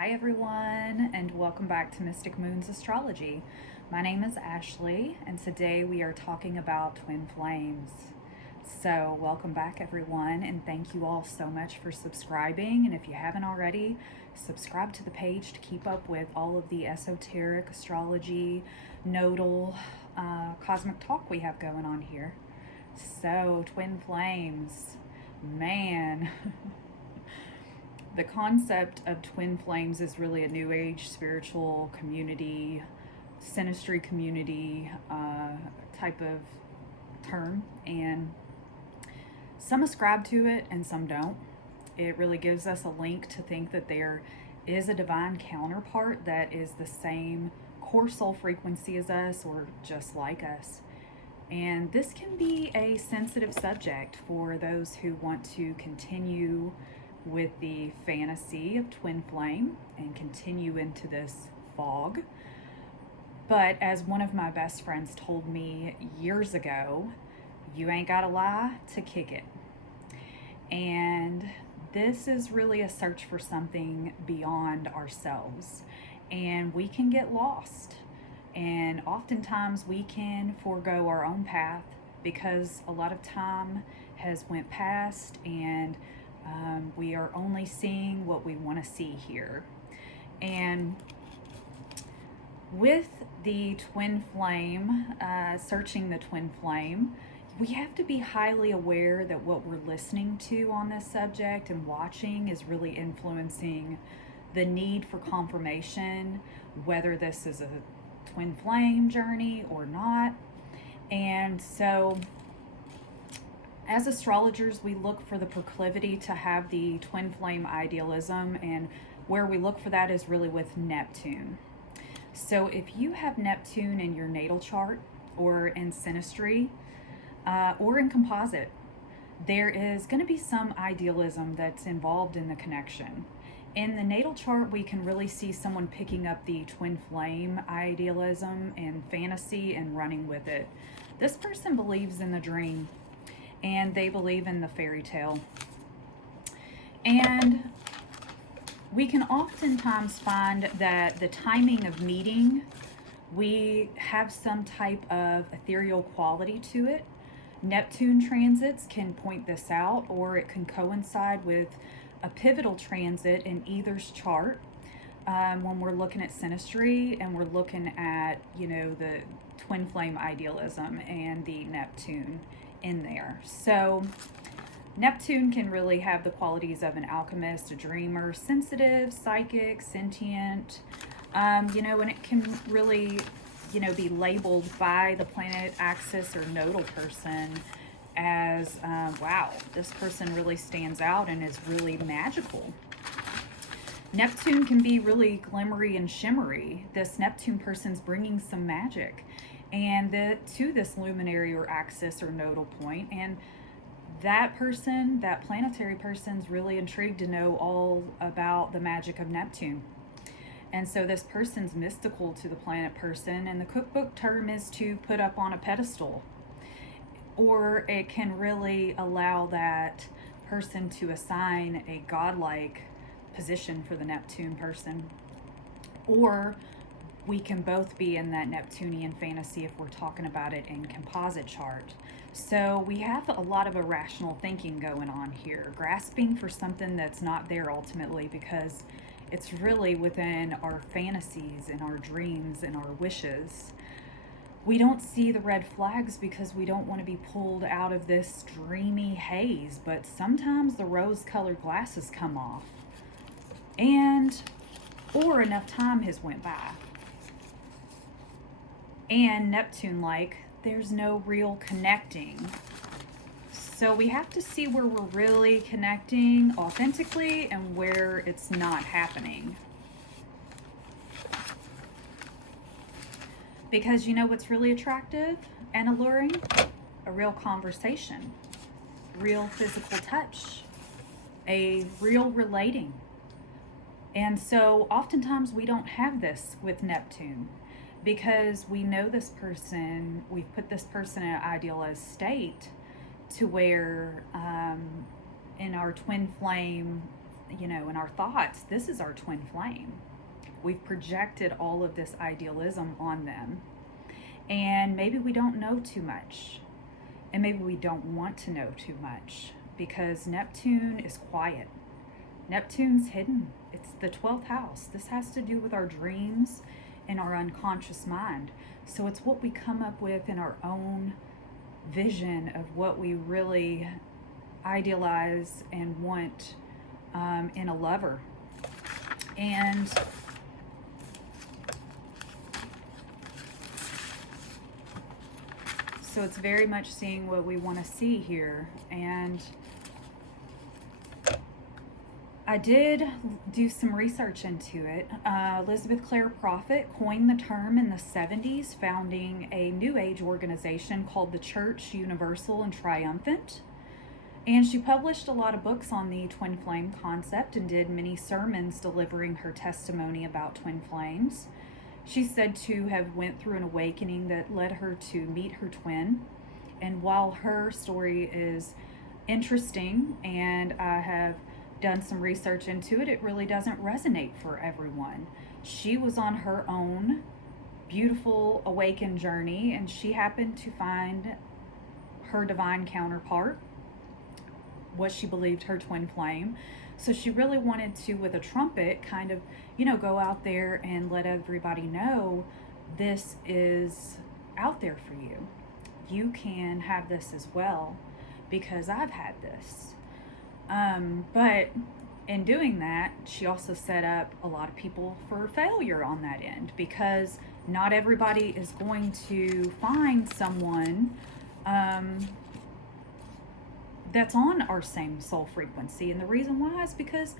Hi everyone, and welcome back to Mystic Moon's Astrology. My name is Ashley, and today we are talking about twin flames. So welcome back everyone, and thank you all so much for subscribing. And if you haven't already, subscribe to the page to keep up with all of the esoteric astrology, nodal, cosmic talk we have going on here. So twin flames, man. The concept of twin flames is really a new age spiritual community, synastry community type of term, and some ascribe to it and some don't. It really gives us a link to think that there is a divine counterpart that is the same core soul frequency as us or just like us. And this can be a sensitive subject for those who want to continue with the fantasy of twin flame and continue into this fog. But as one of my best friends told me years ago, you ain't gotta lie to kick it. And this is really a search for something beyond ourselves, and we can get lost. And oftentimes we can forego our own path because a lot of time has went past, and we are only seeing what we want to see here. And with the twin flame, searching the twin flame, we have to be highly aware that what we're listening to on this subject and watching is really influencing the need for confirmation, whether this is a twin flame journey or not. And so as astrologers, we look for the proclivity to have the twin flame idealism, and where we look for that is really with Neptune. So if you have Neptune in your natal chart or in synastry or in composite, there is going to be some idealism that's involved in the connection. In the natal chart, we can really see someone picking up the twin flame idealism and fantasy and running with it. This person believes in the dream, and they believe in the fairy tale. And we can oftentimes find that the timing of meeting, we have some type of ethereal quality to it. Neptune transits can point this out, or it can coincide with a pivotal transit in either's chart. When we're looking at synastry and we're looking at, the twin flame idealism and the Neptune in there. So Neptune can really have the qualities of an alchemist, a dreamer, sensitive, psychic, sentient, and it can really, be labeled by the planet axis or nodal person as, wow, this person really stands out and is really magical. Neptune can be really glimmery and shimmery. This Neptune person's bringing some magic and to this luminary or axis or nodal point, and that person, that planetary person's really intrigued to know all about the magic of Neptune. And so this person's mystical to the planet person, and the cookbook term is to put up on a pedestal. Or it can really allow that person to assign a godlike position for the Neptune person. Or we can both be in that Neptunian fantasy if we're talking about it in composite chart. So we have a lot of irrational thinking going on here, grasping for something that's not there ultimately, because it's really within our fantasies and our dreams and our wishes. We don't see the red flags because we don't want to be pulled out of this dreamy haze, but sometimes the rose-colored glasses come off, or enough time has went by. And Neptune-like, there's no real connecting. So we have to see where we're really connecting authentically and where it's not happening. Because you know what's really attractive and alluring? A real conversation, real physical touch, a real relating. And so oftentimes we don't have this with Neptune, because we know this person, we've put this person in an idealized state to where in our twin flame in our thoughts, this is our twin flame. We've projected all of this idealism on them. And maybe we don't know too much. And maybe we don't want to know too much, because Neptune is quiet. Neptune's hidden. It's the 12th house. This has to do with our dreams and our unconscious mind. So it's what we come up with in our own vision of what we really idealize and want in a lover. And so it's very much seeing what we want to see here. And I did do some research into it. Elizabeth Clare Prophet coined the term in the 70s, founding a New Age organization called the Church Universal and Triumphant. And she published a lot of books on the twin flame concept and did many sermons delivering her testimony about twin flames. She's said to have went through an awakening that led her to meet her twin. And while her story is interesting and I have done some research into it, it really doesn't resonate for everyone. She was on her own beautiful awakened journey, and she happened to find her divine counterpart, what she believed her twin flame. So she really wanted to, with a trumpet, kind of, go out there and let everybody know this is out there for you. You can have this as well, because I've had this. But in doing that, she also set up a lot of people for failure on that end, because not everybody is going to find someone that's on our same soul frequency. And the reason why is because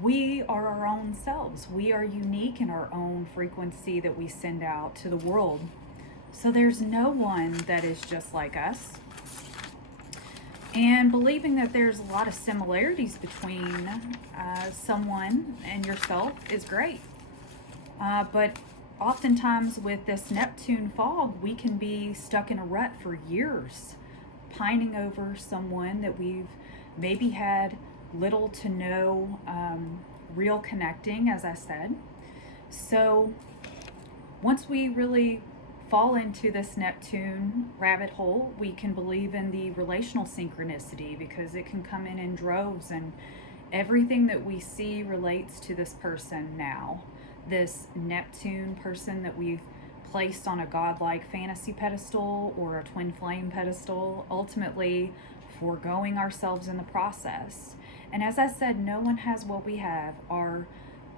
we are our own selves. We are unique in our own frequency that we send out to the world. So there's no one that is just like us. And believing that there's a lot of similarities between someone and yourself is great. But oftentimes with this Neptune fog, we can be stuck in a rut for years, pining over someone that we've maybe had little to no real connecting, as I said. So once we really fall into this Neptune rabbit hole, we can believe in the relational synchronicity, because it can come in droves, and everything that we see relates to this person now. This Neptune person that we've placed on a godlike fantasy pedestal or a twin flame pedestal, ultimately foregoing ourselves in the process. And as I said, no one has what we have. Our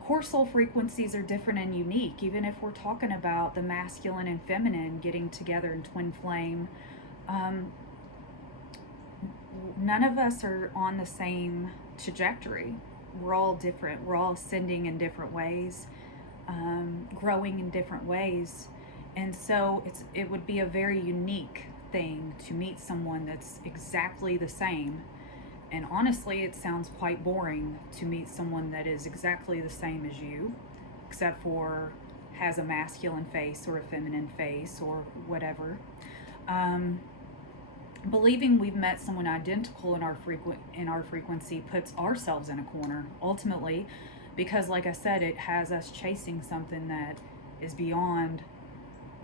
core soul frequencies are different and unique. Even if we're talking about the masculine and feminine getting together in twin flame, none of us are on the same trajectory. We're all different. We're all ascending in different ways, growing in different ways. And so it would be a very unique thing to meet someone that's exactly the same. And honestly, it sounds quite boring to meet someone that is exactly the same as you, except for has a masculine face or a feminine face or whatever. Believing we've met someone identical in our frequency puts ourselves in a corner, ultimately, because like I said, it has us chasing something that is beyond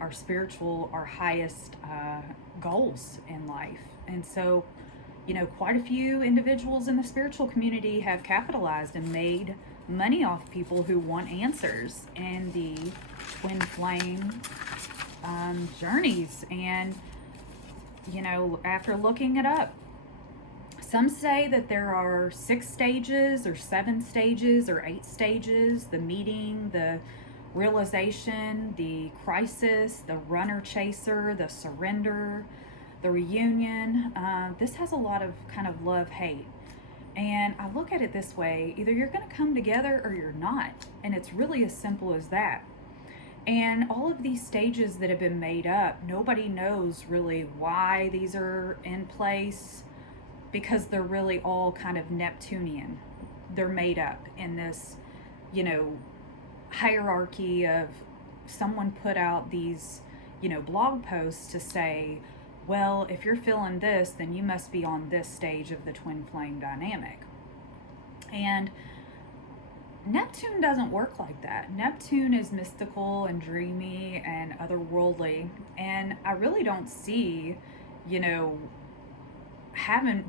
our spiritual, our highest goals in life. And so, quite a few individuals in the spiritual community have capitalized and made money off people who want answers in the twin flame journeys. And, after looking it up, some say that there are 6 stages or 7 stages or 8 stages: the meeting, the realization, the crisis, the runner chaser, the surrender, the reunion. This has a lot of kind of love-hate. And I look at it this way: either you're going to come together or you're not. And it's really as simple as that. And all of these stages that have been made up, nobody knows really why these are in place, because they're really all kind of Neptunian. They're made up in this, hierarchy of someone put out these, blog posts to say, well, if you're feeling this, then you must be on this stage of the twin flame dynamic. And Neptune doesn't work like that. Neptune is mystical and dreamy and otherworldly. And I really don't see, you know,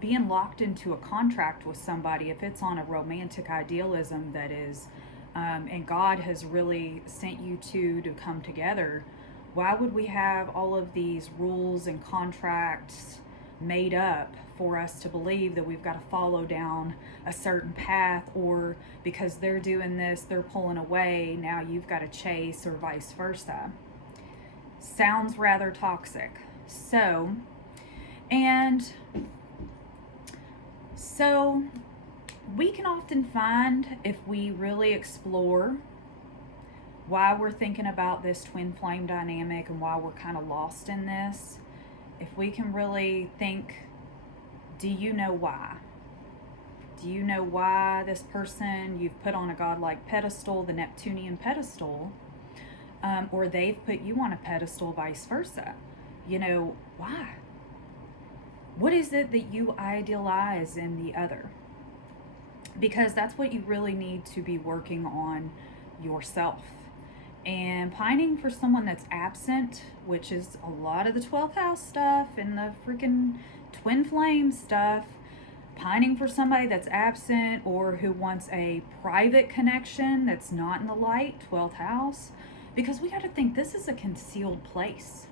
being locked into a contract with somebody if it's on a romantic idealism that is, and God has really sent you two to come together. Why would we have all of these rules and contracts made up for us to believe that we've got to follow down a certain path, or because they're doing this, they're pulling away, now you've got to chase, or vice versa? Sounds rather toxic. And so we can often find, if we really explore why we're thinking about this twin flame dynamic and why we're kind of lost in this, if we can really think, do you know why? Do you know why this person you've put on a godlike pedestal, the Neptunian pedestal, or they've put you on a pedestal, vice versa? You know, why? What is it that you idealize in the other? Because that's what you really need to be working on yourself. And pining for someone that's absent, which is a lot of the 12th house stuff and the freaking twin flame stuff, pining for somebody that's absent or who wants a private connection that's not in the light, 12th house, because we got to think this is a concealed place.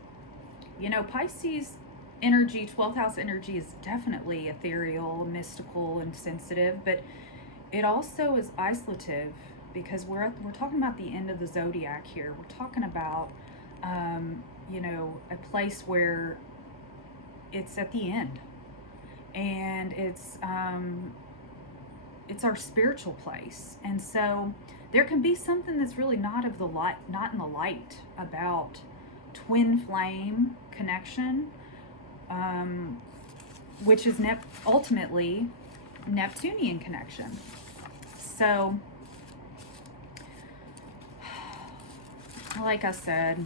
You know, Pisces energy, 12th house energy, is definitely ethereal, mystical, and sensitive, but it also is isolative, because we're talking about the end of the zodiac here. We're talking about, you know, a place where it's at the end, and it's our spiritual place. And so there can be something that's really not in the light about twin flame connection, which is ultimately Neptunian connection. So, like I said,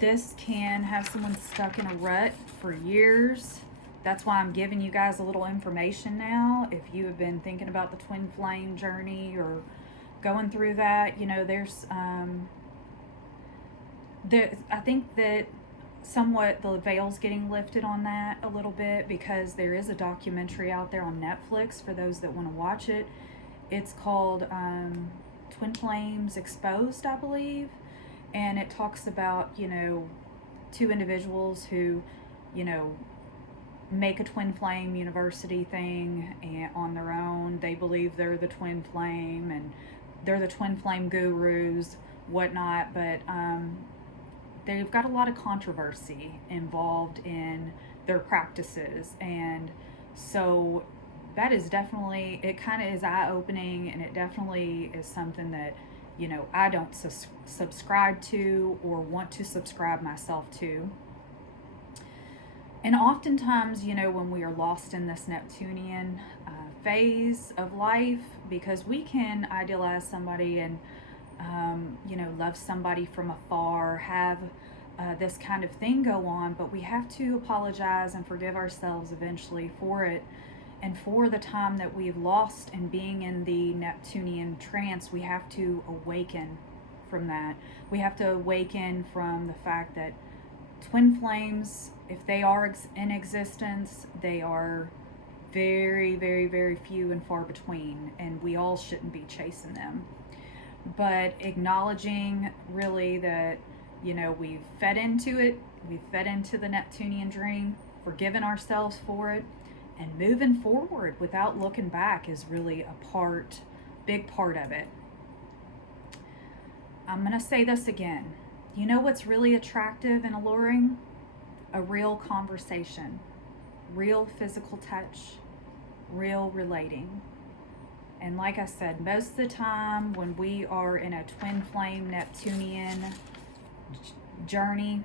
this can have someone stuck in a rut for years. That's why I'm giving you guys a little information now. If you have been thinking about the twin flame journey or going through that, you know, I think that somewhat the veil's getting lifted on that a little bit, because there is a documentary out there on Netflix for those that want to watch it. It's called Twin Flames Exposed, I believe. And it talks about, you know, two individuals who, you know, make a twin flame university thing and on their own. They believe they're the twin flame and they're the twin flame gurus, whatnot. But they've got a lot of controversy involved in their practices. And so that is definitely, it kind of is eye-opening, and it definitely is something that, you know, I don't subscribe to or want to subscribe myself to. And oftentimes, you know, when we are lost in this Neptunian phase of life, because we can idealize somebody and, you know, love somebody from afar, have this kind of thing go on, but we have to apologize and forgive ourselves eventually for it. And for the time that we've lost in being in the Neptunian trance, we have to awaken from that. We have to awaken from the fact that twin flames, if they are in existence, they are very, very, very few and far between, and we all shouldn't be chasing them. But acknowledging really that, you know, we've fed into it, we've fed into the Neptunian dream, forgiven ourselves for it, and moving forward without looking back is really a big part of it. I'm going to say this again. You know what's really attractive and alluring? A real conversation, real physical touch, real relating. And like I said, most of the time when we are in a twin flame Neptunian journey,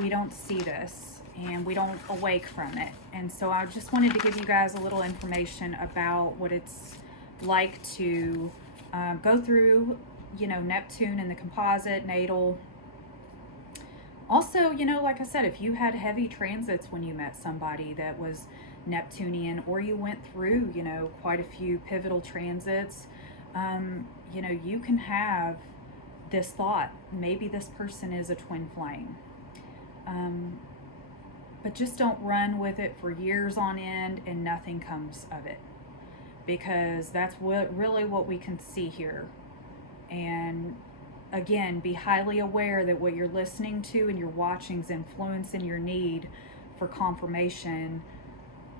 we don't see this and we don't awake from it. And so I just wanted to give you guys a little information about what it's like to go through, you know, Neptune in the composite natal Also, like I said, if you had heavy transits when you met somebody that was Neptunian, or you went through, quite a few pivotal transits, you can have this thought, maybe this person is a twin flame. But just don't run with it for years on end and nothing comes of it, because that's really what we can see here. And again, be highly aware that what you're listening to and you're watching is influencing your need for confirmation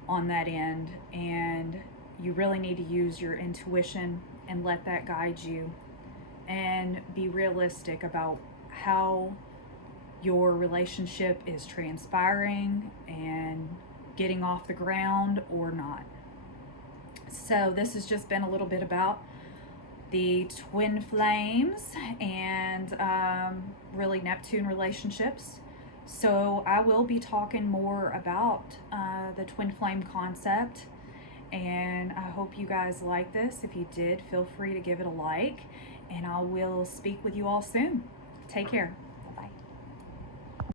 on that end. And you really need to use your intuition and let that guide you, and be realistic about how your relationship is transpiring and getting off the ground or not. So this has just been a little bit about the twin flames and really Neptune relationships. So I will be talking more about the twin flame concept, and I hope you guys like this. If you did, feel free to give it a like, and I will speak with you all soon. Take care.